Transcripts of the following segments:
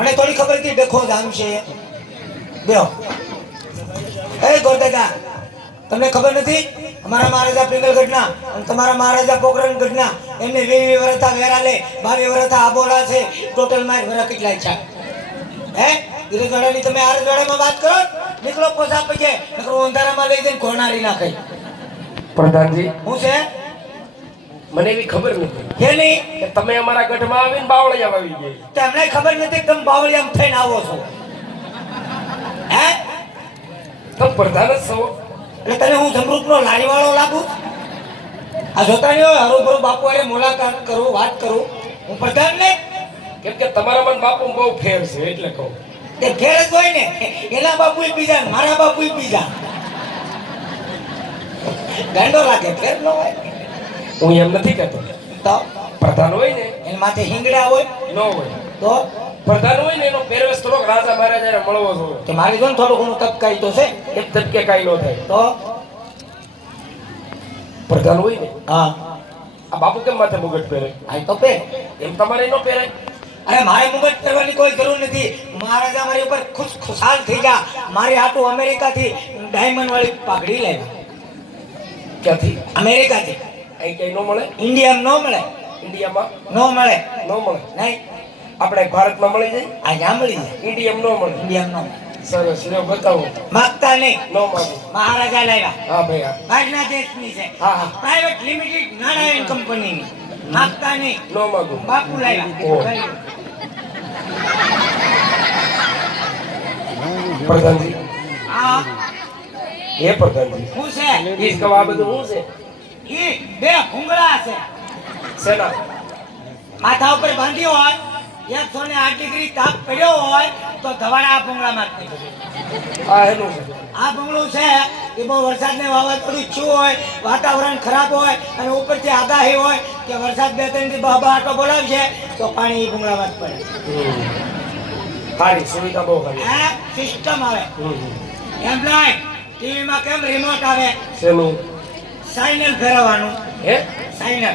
મને થોડી ખબર હતી ડખો જામ છે બેહો એ ગોરદાદા તમને ખબર નથી અમારા મહારાજા પિંગલગઢના અને તમારા મહારાજા પોખરણગઢના એમને 20 વર્ષા વેરાલે 22 વર્ષા આબોલા છે ટોટલ માં વરા કેટલા છે હે ધીરજવાડાની તમે આરજવાડામાં વાત કરો નીકળો પોસા પછી નકર અંધારામાં લઈ જઈને કોણારી નાખે પ્રધાનજી હું છે મને એવી ખબર નથી કે નહીં કે તમે અમારા ગઢમાં આવીને બાવળિયા આવી ગઈ તમને ખબર નથી તમે બાવળિયામાં થઈને આવો છો હે તો પ્રધાન જ છો એટલે તને હું સમૃદ્ધનો લારીવાળો લાગુ આ જોતા નહીં હોય હરોભરો બાપુ અરે મુલાકાત કરું વાત કરું હું પ્રધાન ને કેમ કે તમારા મન બાપુ બહુ ફેર છે એટલે કહું તે ફેર જ હોય ને એના બાપુ બીજા મારા બાપુ બીજા ગાંડો લાગે ફેર ન હોય હું એમ નથી કહેતો તો પ્રધાન હોય ને એના માથે હિંગડા હોય ન હોય તો પ્રધાન હોય ને એનો પહેરવેશ થોડોક રાજા મહારાજાને મળવો જોઈએ કે મારી જોન થોડું ઘણું તપકાઈ તો છે એક તબકે કાંઈ ન થાય તો પ્રધાન હોય ને હા આ બાપુ કેમ માથે મુગટ પહેરે આ તો પે એમ તમારે ન પહેરે અરે મારે મુગટ કરવાની કોઈ જરૂર નથી મહારાજા મારી ઉપર ખુશાલ થઈ જા મારી હાટુ અમેરિકાથી ડાયમંડ વાળી પાઘડી લાવી ક્યાંથી અમેરિકાથી અહીં ક્યાંય ન મળે ઇન્ડિયામાં ન મળે ઇન્ડિયામાં ન મળે ન મળે નહીં આપણે ભારતમાં મળી જાય અહીંયા મળી જાય ઇન્ડિયામાં ન મળે ઇન્ડિયામાં ન સરસ લ્યો બતાવો માગતા નહીં ન માગું મહારાજા લાવ્યા હા ભાઈ હા બહારના દેશની છે હા, હા. પ્રાઇવેટ લિમિટેડ નાણાયણ કંપનીની માગતા નહીં ન માગું બાપુ ઓહ. લાવ્યા પ્રધાનજી હા એ પ્રધાનજી હું છે ઈ જ કહો આ બધું શું છે ઈ બે ભૂંગળા છે સેના માથા ઉપર બાંધ્યો હોય 108 ડિગ્રી તાપ પડ્યો હોય તો ધવાડા આ ભૂંગળામાં જ નીકળે. આ એનું છે આ ભૂંગળું છે એ બહુ વરસાદને વાવાઝોડું થયું હોય વાતાવરણ ખરાબ હોય અને ઉપરથી આગાહી હોય કે વરસાદ 2-3 દી બહાટો બોલાવશે તો પાણી એ ભૂંગળામાં જ પડે. સારી સુવિધા બહુ સારી આ સિસ્ટમ આવે એમ નહીં ટીવીમાં કેમ રિમોટ આવે શેનું સાઇનલ ફેરવવાનું હે સાઇનલ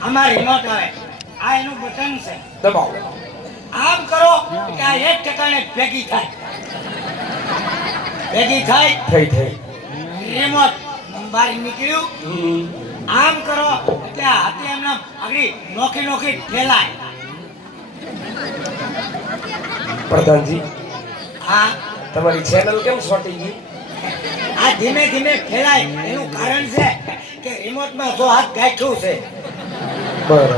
આમાં રિમોટ આવે આ એનું બટન છે દબાવો આમ કરો કે આ એક ઠેકાણે ભેગી થાય થઈ થઈ રિમોટ બહાર નીકળ્યું આમ કરો એટલે આ હાથી એમના આગળ નોખી ફેલાય પ્રધાનજી હા તમારી ચેનલ કેમ છોટી ગઈ આ ધીમે ધીમે ફેલાય એનું કારણ છે કે રિમોટમાં જો હાથ ગાંઠ્યું છે બરાબર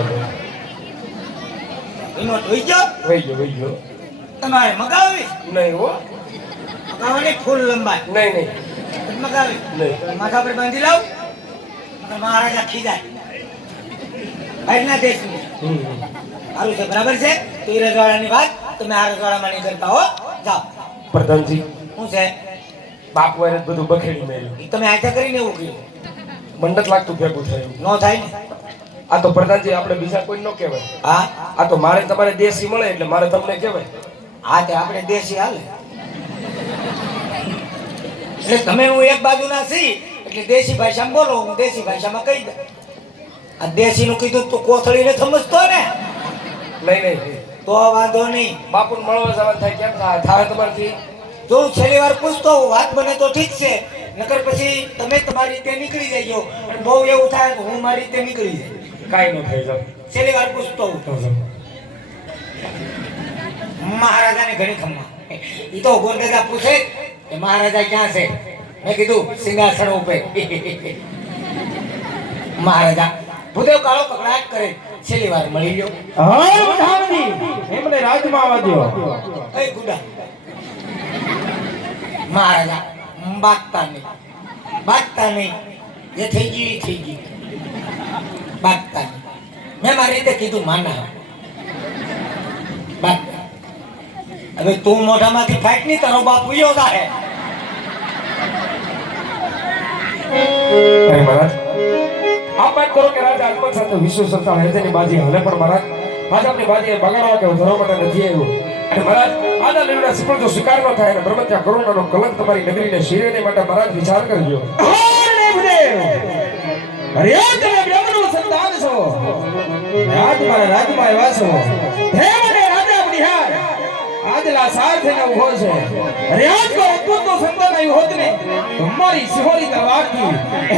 રિમોટ હોઈ ગયો વહી ગયો તમારે મગાવવી નહીં હો મગાવવાની ફૂલ લંબાઈ નહીં મગાવી નહીં માથા પર બાંધી લાવ અને મહારાજા ખીજાય બહારના દેશની સારું છે બરાબર છે તો એ રજવાડાની વાત તમે આ રજવાડામાં નહીં કરતા હો જાઓ પ્રધાનજી શું છે બાપુ એને બધું બખેડી મેળ્યું એ તમે આચા કરીને એવું કીધું મંડત લાગતું ભેગું થયું ન થાય ને આ તો પ્રધાનજી આપણે બીજા કોઈ ન કહેવાય હા આ તો મારે તમારે દેશી મળે એટલે મારે તમને કહેવાય હા તે આપણે દેશી હાલે એટલે તમે હું એક બાજુના છી એટલે દેશી ભાષામાં બોલો હું દેશી ભાષામાં કહી દઉં આ દેશીનું કીધું તું કોથળીને સમજતો ને નહીં તો વાંધો નહીં બાપુને મળવા જવાનું થાય કેમ થાય તમારથી જો હું છેલ્લી વાર પૂછતો હોઉં, વાત બને તો ઠીક છે નકર પછી તમે તમારી રીતે નીકળી જજો અને બહુ એવું થાય તો હું મારી રીતે નીકળી જાય કાંઈ ન થઈ જાવ છેલ્લી વાર પૂછતો હોઉં મહારાજાને ઘણી ખમ્મા એ તો ગોરદાદા પૂછે કે મહારાજા ક્યાં છે મેં કીધું સિંહાસન ઉપર મહારાજા ભૂદેવ કાળો કકડાટ કરે છેલ્લી વાર મળી ગયો હા પ્રધાનજી એમને રાજમાં આવવા દો એ ગુડા મહારાજા બાગતા નહીં જે થઈ ગયું એ થઈ ગયું બાગતા નહીં મેં મારી રીતે કીધું માના બાગતા હવે તું મોઢામાંથી ફાઈટ નહીં તારો બાપ ઉયો જાહે અરે મહારાજ આપ વાત કરો કે રાજા અકબર સાથે વિશ્વ સત્તા હેતેની બાજી હલે પણ મહારાજ ભાજપની બાજી બગાડવા કે ધરવા માટે નથી આવ્યો અને મહારાજ આના લેવડા સફળ જો સ્વીકાર ન થાય અને બ્રહ્મત્યા કરુણાનો કલંક તમારી નગરીને શિરેને માટે મહારાજ વિચાર કરજો હરિયા તમે બ્રહ્મનું સંતાન છો રાજ મારા રાજમાં આવ્યા છો હે મને રાજા બિહાર મારા સાથે ને ઉભો છે અરે આજ કો અદ્ભુત સંતાન આવ્યું હોત ને તો મારી સિહોરી તલવારથી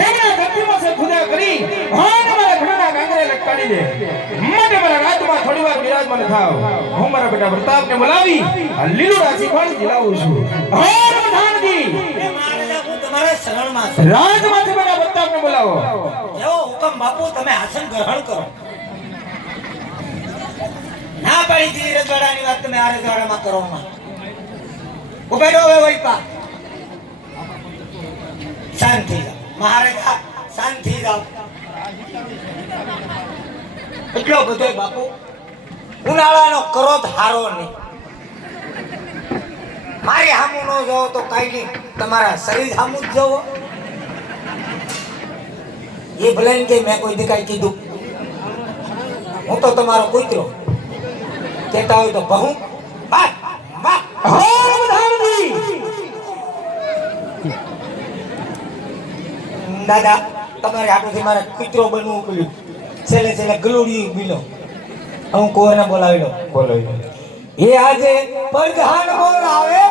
એમના ધરતીમાં સે ખુદા કરી હાન મારા ઘણા ગાંગરે લટકાડી દે માટે મારા રાજમાં થોડી વાર બિરાજમાન થાવ હું મારા બેટા પ્રતાપને બોલાવી આ લીલું રાશી ફળ દિલાવું છું હાન પ્રધાનજી મહારાજા હું તમારા શરણમાં છું. રાજમાંથી બેટા પ્રતાપને બોલાવો જેવો હુકમ બાપુ તમે આસન ગ્રહણ કરો. ના પાડી દીધી રજવાડાની વાત તમે આ રજવાડામાં કરો માં. ઉભા રહો હવે વૈપા. શાંત થઈ જાઓ મહારાજા, શાંત થઈ જાઓ. એટલો બધો બાપુ ઉનાળાનો ક્રોધ હારો નહીં. મારી હામું ન જોવો તો કઈ નહીં, તમારા શરીર હામું જ જોવો. એ ભલે ને કે મેં કોઈ દી કાંઈ કીધું. હું તો તમારો કૂતરો. કહેતા હોય તો બહુ વાહ વાહ. હાન પ્રધાનજી દાદા તમારે હાથથી મારે કૂતરો બનવું પડ્યું. છેલ્લે છેલ્લે ગલુડિયું બીલો. હું કોરને બોલાવી લો. બોલો એ આજે પ્રધાન બોલાવે.